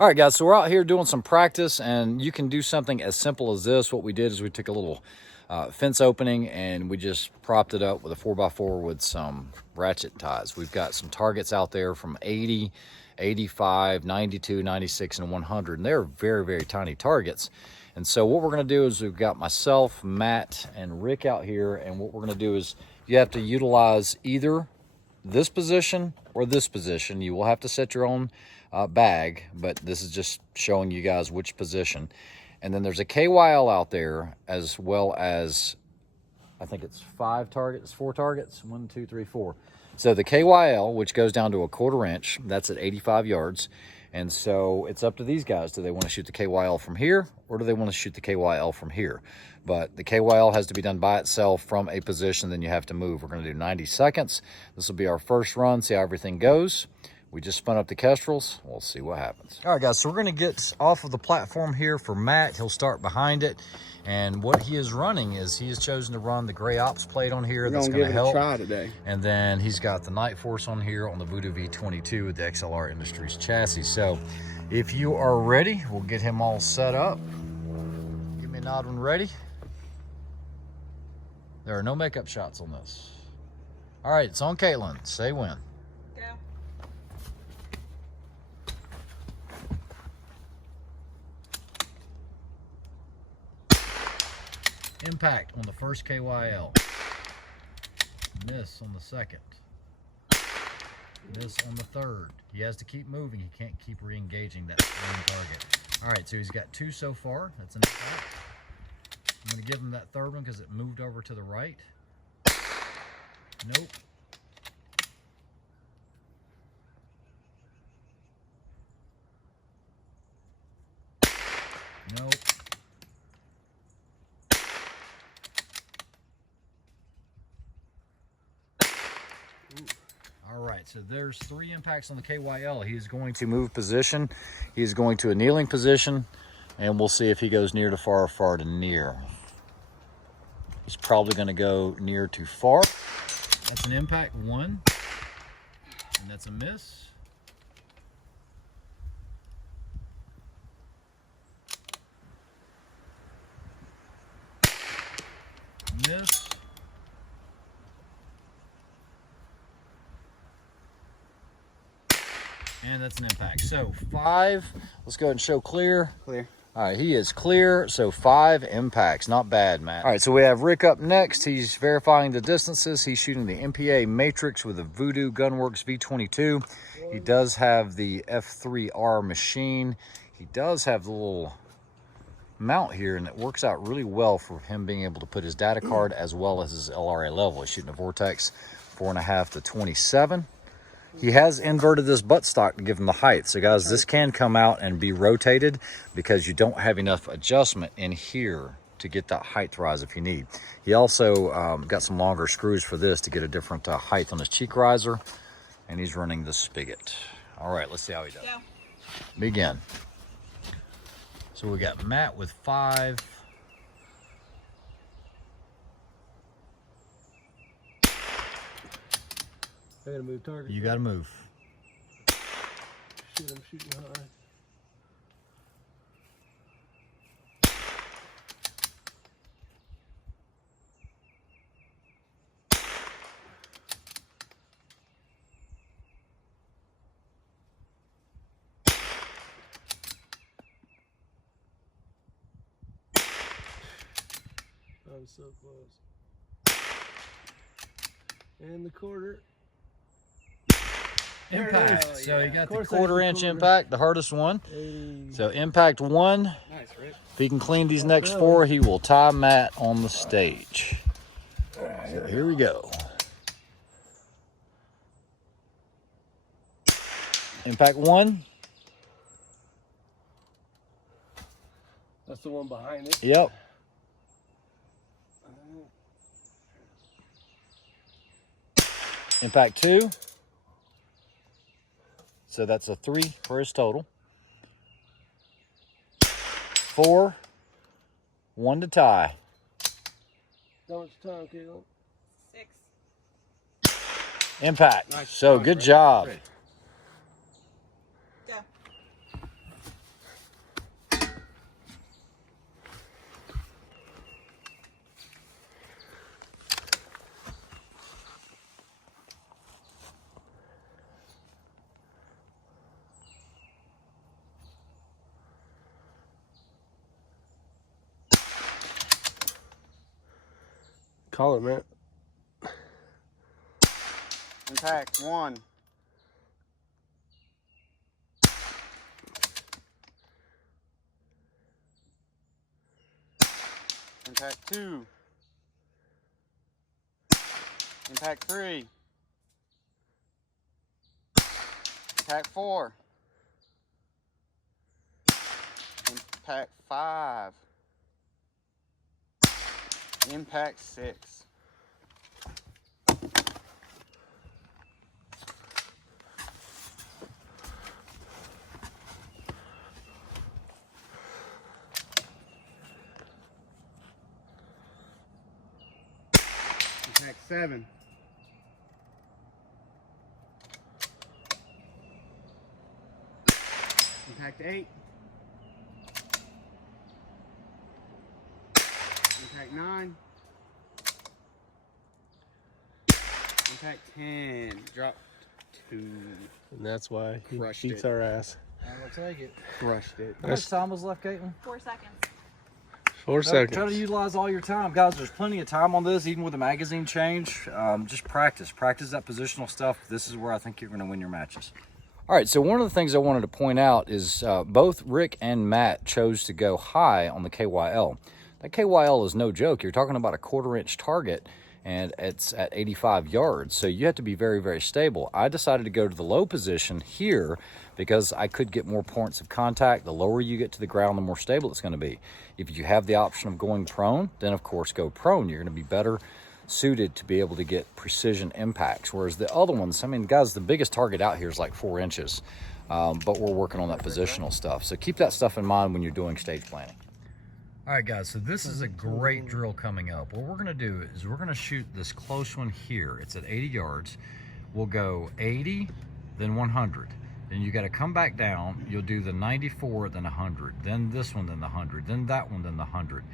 All right, guys, so we're out here doing some practice, and you can do something as simple as this. What we did is we took a little fence opening and we just propped it up with a 4x4 with some ratchet ties. We've got some targets out there from 80, 85, 92, 96, and 100, and they're very, very tiny targets. And so what we're going to do is we've got myself, Matt, and Rick out here, and what we're going to do is you have to utilize either this position or this position. You will have to set your own bag, but this is just showing you guys which position. And then there's a KYL out there, as well as I think it's 4 targets, 1, 2, 3, 4. So the KYL, which goes down to a 1/4 inch, that's at 85 yards. And so it's up to these guys. Do they want to shoot the KYL from here, or do they want to shoot the KYL from here? But the KYL has to be done by itself from a position, then you have to move. We're going to do 90 seconds. This will be our first run, see how everything goes. We just spun up the kestrels. We'll see what happens. All right, guys, so we're going to get off of the platform here for Matt. He'll start behind it. And what he is running is he has chosen to run the Gray Ops plate on here. That's going to help. Try today. And then he's got the Night Force on here on the Voodoo V22 with the XLR Industries chassis. So if you are ready, we'll get him all set up. Give me a nod when ready. There are no makeup shots on this. All right, it's on Caitlin. Say when. Go. Impact on the first KYL. Miss on the second. Miss on the third. He has to keep moving. He can't keep re-engaging that same target. All right, so he's got 2 so far. That's an impact. I'm going to give him that third one because it moved over to the right. Nope. Nope. All right, so there's 3 impacts on the KYL. He is going to move position. He is going to a kneeling position, and we'll see if he goes near to far or far to near. He's probably going to go near to far. That's an impact, 1, and that's a miss. Miss. And that's an impact. So 5, let's go ahead and show clear. Clear. All right, he is clear, so 5 impacts. Not bad, Matt. All right, so we have Rick up next. He's verifying the distances. He's shooting the MPA Matrix with a Voodoo Gunworks V22. He does have the F3R machine. He does have the little mount here, and it works out really well for him being able to put his data card as well as his LRA level. He's shooting a Vortex 4.5 to 27. He has inverted this buttstock to give him the height. So guys, this can come out and be rotated because you don't have enough adjustment in here to get that height rise if you need. He also got some longer screws for this to get a different height on his cheek riser. And he's running the spigot. All right, let's see how he does. Yeah. Begin. So we got Matt with 5. I gotta move target. You gotta move. Shit, I'm shooting high. I'm so close. And the 1/4. Impact. Oh, So yeah. you got Of the course I 1/4 can inch quarter. impact, the hardest one. 80. So impact 1. Nice, Rick. If he can clean these next 4, he will tie Matt on the stage. So here we go. Impact 1. That's the one behind it. Yep. Impact 2. So that's a 3 for his total. 4. 1 to tie. How much time, Caitlin? 6. Impact. Nice. So Nice, good Rick. job. Great. Go. Call it, man. Impact 1. Impact 2. Impact 3. Impact 4. Impact 5. Impact 6. Impact 7. Impact 8. Impact 9. Impact 10. Dropped 2. And that's why he Crushed beats it. our ass. I'm gonna take it. Crushed it. How much time was left, Caitlin? 4 seconds. 4 seconds. Try to utilize all your time, guys. There's plenty of time on this, even with a magazine change. Just practice that positional stuff. This is where I think you're going to win your matches. All right, so one of the things I wanted to point out is both Rick and Matt chose to go high on the KYL. That KYL is no joke. You're talking about a 1/4 inch target, and it's at 85 yards. So you have to be very, very stable. I decided to go to the low position here because I could get more points of contact. The lower you get to the ground, the more stable it's going to be. If you have the option of going prone, then of course go prone. You're going to be better suited to be able to get precision impacts. Whereas the other ones, I mean, guys, the biggest target out here is like 4 inches. But we're working on that positional stuff. So keep that stuff in mind when you're doing stage planning. All right, guys, so this is a great drill coming up. What we're gonna do is we're gonna shoot this close one here. It's at 80 yards. We'll go 80, then 100. Then you gotta come back down. You'll do the 94, then 100. Then this one, then the 100. Then that one, then the 100.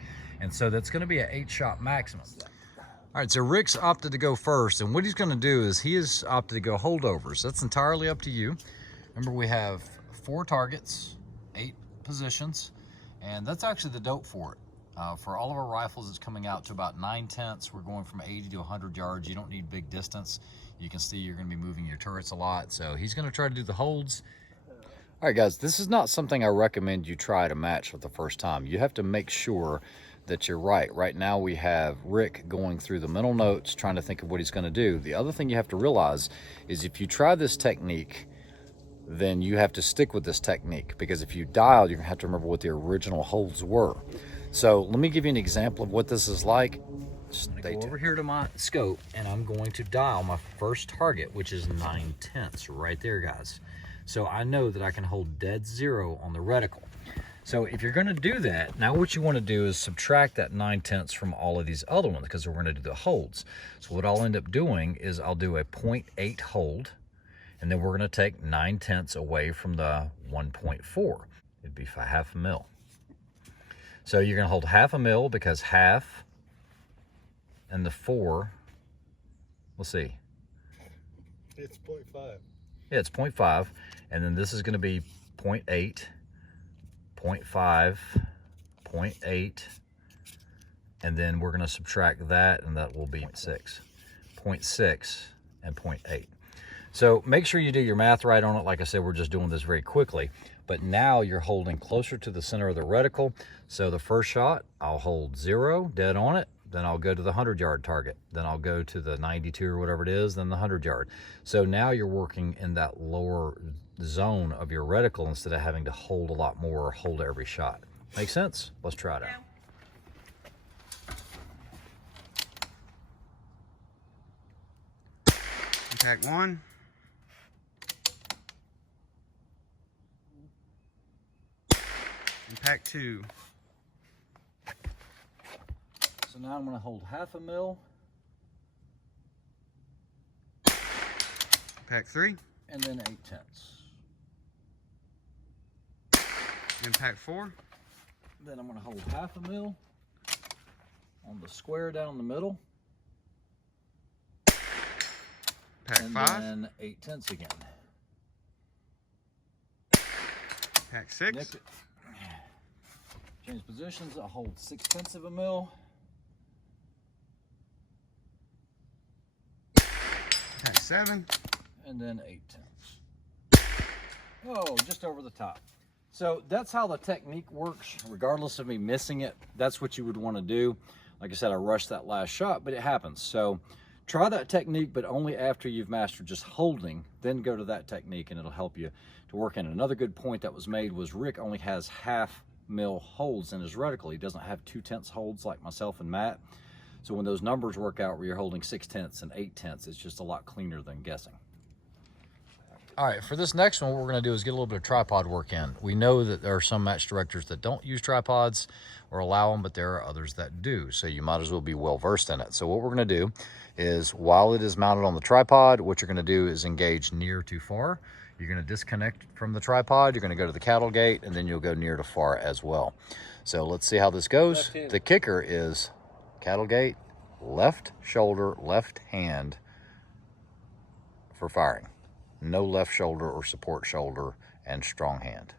And so that's gonna be an 8-shot maximum. All right, so Rick's opted to go first. And what he's gonna do is he has opted to go holdovers. That's entirely up to you. Remember, we have 4 targets, 8 positions. And that's actually the dope for it. For all of our rifles, it's coming out to about 9/10. We're going from 80 to 100 yards. You don't need big distance. You can see you're going to be moving your turrets a lot. So he's going to try to do the holds. All right, guys, this is not something I recommend you try to match for the first time. You have to make sure that you're right. Right now we have Rick going through the mental notes, trying to think of what he's going to do. The other thing you have to realize is if you try this technique, then you have to stick with this technique, because if you dial, you're gonna have to remember what the original holds were. So let me give you an example of what this is like. Stay tuned. Over here to my scope, and I'm going to dial my first target, which is 9/10 right there, guys. So I know that I can hold dead 0 on the reticle. So if you're gonna do that, now what you wanna do is subtract that 9/10 from all of these other ones, because we're gonna do the holds. So what I'll end up doing is I'll do a 0.8 hold, and then we're going to take 9/10 away from the 1.4. It'd be 1/2 mil. So you're going to hold 1/2 mil, because 1/2 and the 4, let's see. It's 0.5. Yeah, it's 0.5. And then this is going to be 0.8, 0.5, 0.8. And then we're going to subtract that, and that will be 0.6. 0.6 and 0.8. So make sure you do your math right on it. Like I said, we're just doing this very quickly. But now you're holding closer to the center of the reticle. So the first shot, I'll hold 0, dead on it. Then I'll go to the 100-yard target. Then I'll go to the 92 or whatever it is, then the 100-yard. So now you're working in that lower zone of your reticle instead of having to hold a lot more or hold every shot. Make sense? Let's try it out. Impact 1. Impact 2. So now I'm going to hold 1/2 mil. Impact 3. And then 8/10. Impact 4. Then I'm going to hold 1/2 mil on the square down the middle. Impact and 5. then 8/10 again. Impact 6. Nick it. Change positions. I'll hold 6/10 mil. 7. And then 8/10. Oh, just over the top. So that's how the technique works, regardless of me missing it. That's what you would want to do. Like I said, I rushed that last shot, but it happens. So try that technique, but only after you've mastered just holding, then go to that technique and it'll help you to work in. Another good point that was made was Rick only has 1/2 mil holds in his reticle. He doesn't have 2/10 holds like myself and Matt. So when those numbers work out where you're holding 6/10 and 8/10, it's just a lot cleaner than guessing. All right, for this next one, what we're gonna do is get a little bit of tripod work in. We know that there are some match directors that don't use tripods or allow them, but there are others that do. So you might as well be well-versed in it. So what we're gonna do is, while it is mounted on the tripod, what you're gonna do is engage near to far. You're gonna disconnect from the tripod, you're gonna go to the cattle gate, and then you'll go near to far as well. So let's see how this goes. The kicker is cattle gate, left shoulder, left hand for firing. No left shoulder or support shoulder, and strong hand.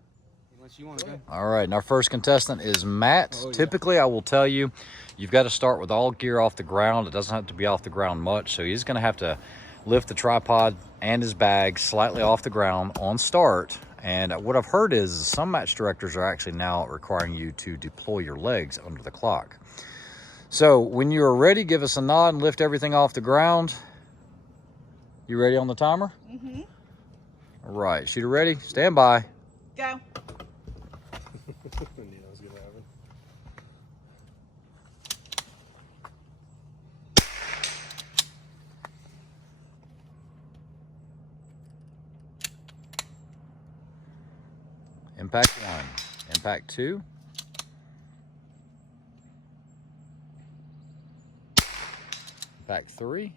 Unless you want to go. All right, and our first contestant is Matt. Oh, yeah. Typically, I will tell you, you've got to start with all gear off the ground. It doesn't have to be off the ground much, so he's going to have to lift the tripod and his bag slightly off the ground on start. And what I've heard is some match directors are actually now requiring you to deploy your legs under the clock. So when you are ready, give us a nod and lift everything off the ground. You ready on the timer? Mm-hmm. All right, shooter ready? Stand by. Go. Impact 1, impact 2. Impact 3.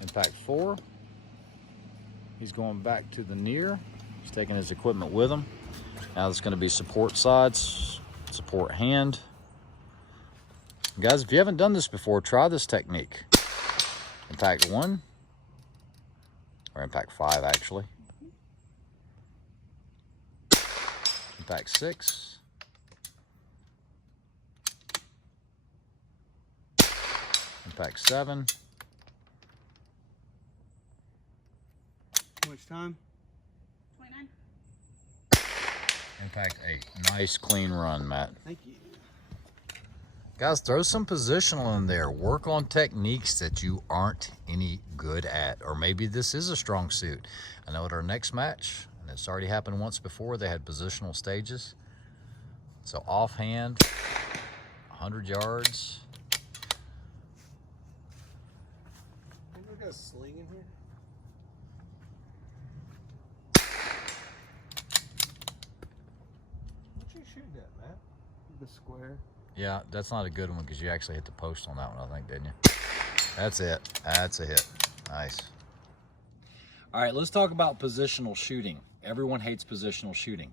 Impact 4. He's going back to the near. He's taking his equipment with him. Now there's going to be support sides, support hand. Guys, if you haven't done this before, try this technique. Impact 1, or impact 5 actually. Impact 6. Impact 7. How much time? 29. Impact 8. Nice clean run, Matt. Thank you. Guys, throw some positional in there. Work on techniques that you aren't any good at. Or maybe this is a strong suit. I know at our next match, and it's already happened once before, they had positional stages. So offhand, 100 yards. Ain't there got a sling in here? What you shooting at, Matt? The square. Yeah, that's not a good one because you actually hit the post on that one, I think, didn't you? That's it. That's a hit. Nice. All right, let's talk about positional shooting. Everyone hates positional shooting.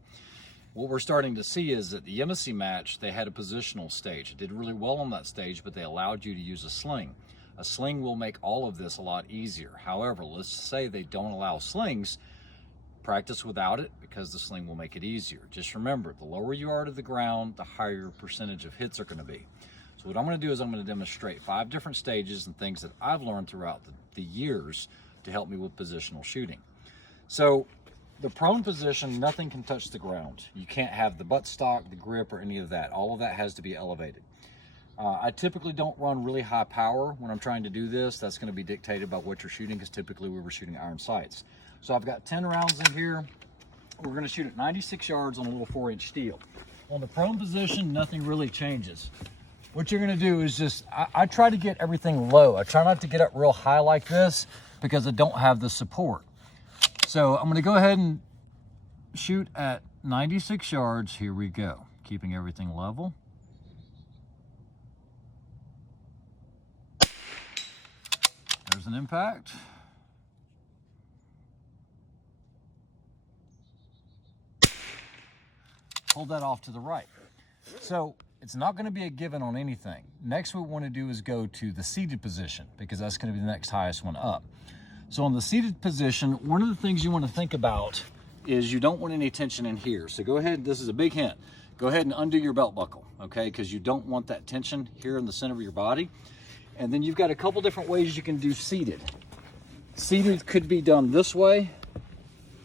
What we're starting to see is that the embassy match, they had a positional stage. It did really well on that stage, but they allowed you to use a sling. A sling will make all of this a lot easier. However, let's say they don't allow slings. Practice without it because the sling will make it easier. Just remember, the lower you are to the ground, the higher your percentage of hits are going to be. So what I'm going to do is I'm going to demonstrate 5 different stages and things that I've learned throughout the years to help me with positional shooting. So the prone position, nothing can touch the ground. You can't have the buttstock, the grip, or any of that. All of that has to be elevated. I typically don't run really high power when I'm trying to do this. That's going to be dictated by what you're shooting because typically we were shooting iron sights. So I've got 10 rounds in here. We're going to shoot at 96 yards on a little 4-inch steel. On the prone position, nothing really changes. What you're going to do is just, I try to get everything low. I try not to get up real high like this because I don't have the support. So I'm going to go ahead and shoot at 96 yards. Here we go. Keeping everything level. There's an impact. Hold that off to the right. So it's not going to be a given on anything. Next, what we want to do is go to the seated position because that's going to be the next highest one up. So on the seated position, one of the things you want to think about is you don't want any tension in here. So go ahead, this is a big hint. Go ahead and undo your belt buckle, okay? Because you don't want that tension here in the center of your body. And then you've got a couple different ways you can do seated. Seated could be done this way,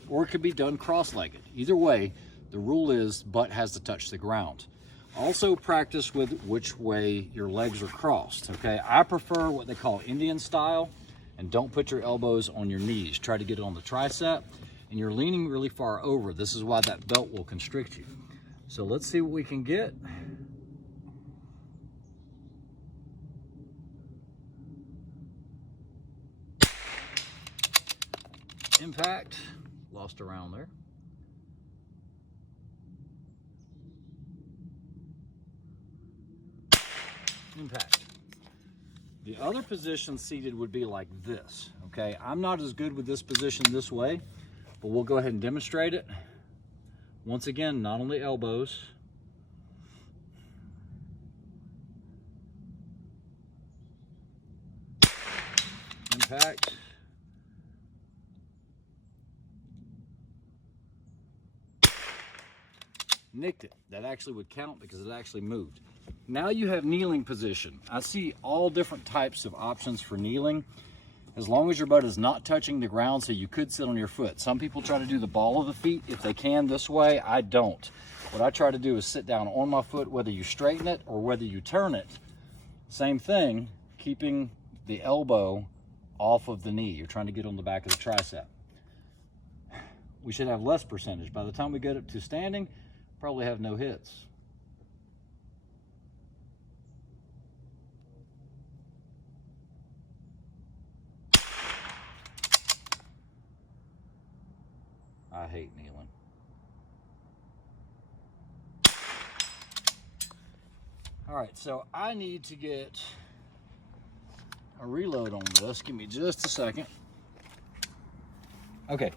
or it could be done cross-legged. Either way, the rule is butt has to touch the ground. Also practice with which way your legs are crossed, okay? I prefer what they call Indian style, and don't put your elbows on your knees. Try to get it on the tricep, and you're leaning really far over. This is why that belt will constrict you. So let's see what we can get. Impact, lost around there. Impact. The other position seated would be like this, okay? I'm not as good with this position this way, but we'll go ahead and demonstrate it. Once again, not on the elbows. Impact. Nicked it. That actually would count because it actually moved. Now you have kneeling position. I see all different types of options for kneeling, as long as your butt is not touching the ground, so you could sit on your foot. Some people try to do the ball of the feet if they can this way. I don't. What I try to do is sit down on my foot, whether you straighten it or whether you turn it. Same thing, keeping the elbow off of the knee. You're trying to get on the back of the tricep. We should have less percentage. By the time we get up to standing, probably have no hits. I hate kneeling. All right, so I need to get a reload on this. Give me just a second. Okay,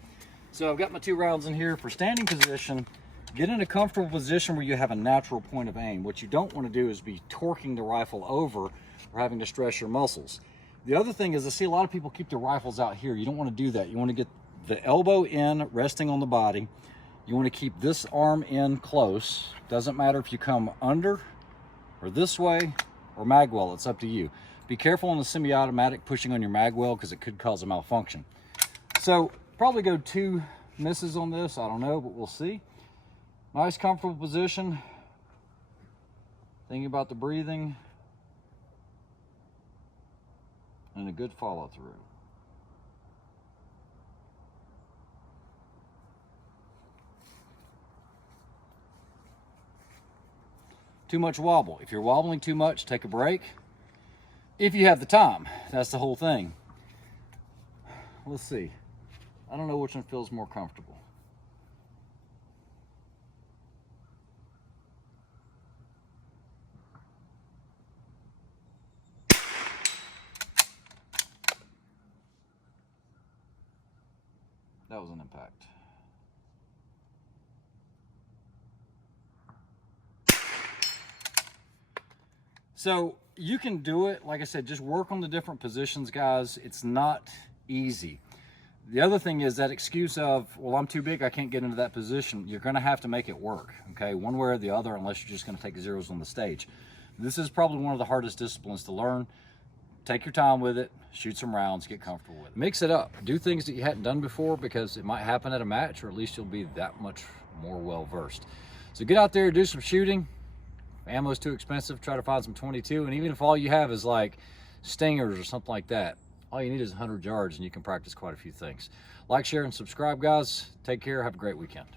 so I've got my 2 rounds in here for standing position. Get in a comfortable position where you have a natural point of aim. What you don't want to do is be torquing the rifle over or having to stress your muscles. The other thing is I see a lot of people keep their rifles out here. You don't want to do that. You want to get the elbow in, resting on the body. You want to keep this arm in close. Doesn't matter if you come under or this way or magwell, it's up to you. Be careful on the semi-automatic pushing on your magwell because it could cause a malfunction. So probably go 2 misses on this, I don't know, but we'll see. Nice comfortable position. Thinking about the breathing and a good follow through. Too much wobble. If you're wobbling too much, take a break. If you have the time, that's the whole thing. Let's see. I don't know which one feels more comfortable. That was an impact. So you can do it. Like I said, just work on the different positions, guys. It's not easy. The other thing is that excuse of, well, I'm too big, I can't get into that position. You're gonna have to make it work, okay? One way or the other, unless you're just gonna take zeros on the stage. This is probably one of the hardest disciplines to learn. Take your time with it, shoot some rounds, get comfortable with it. Mix it up. Do things that you hadn't done before because it might happen at a match, or at least you'll be that much more well-versed. So get out there, do some shooting. Ammo's too expensive, try to find some 22, and even if all you have is like stingers or something like that, all you need is 100 yards and you can practice quite a few things. Like, share, and subscribe, guys. Take care, have a great weekend.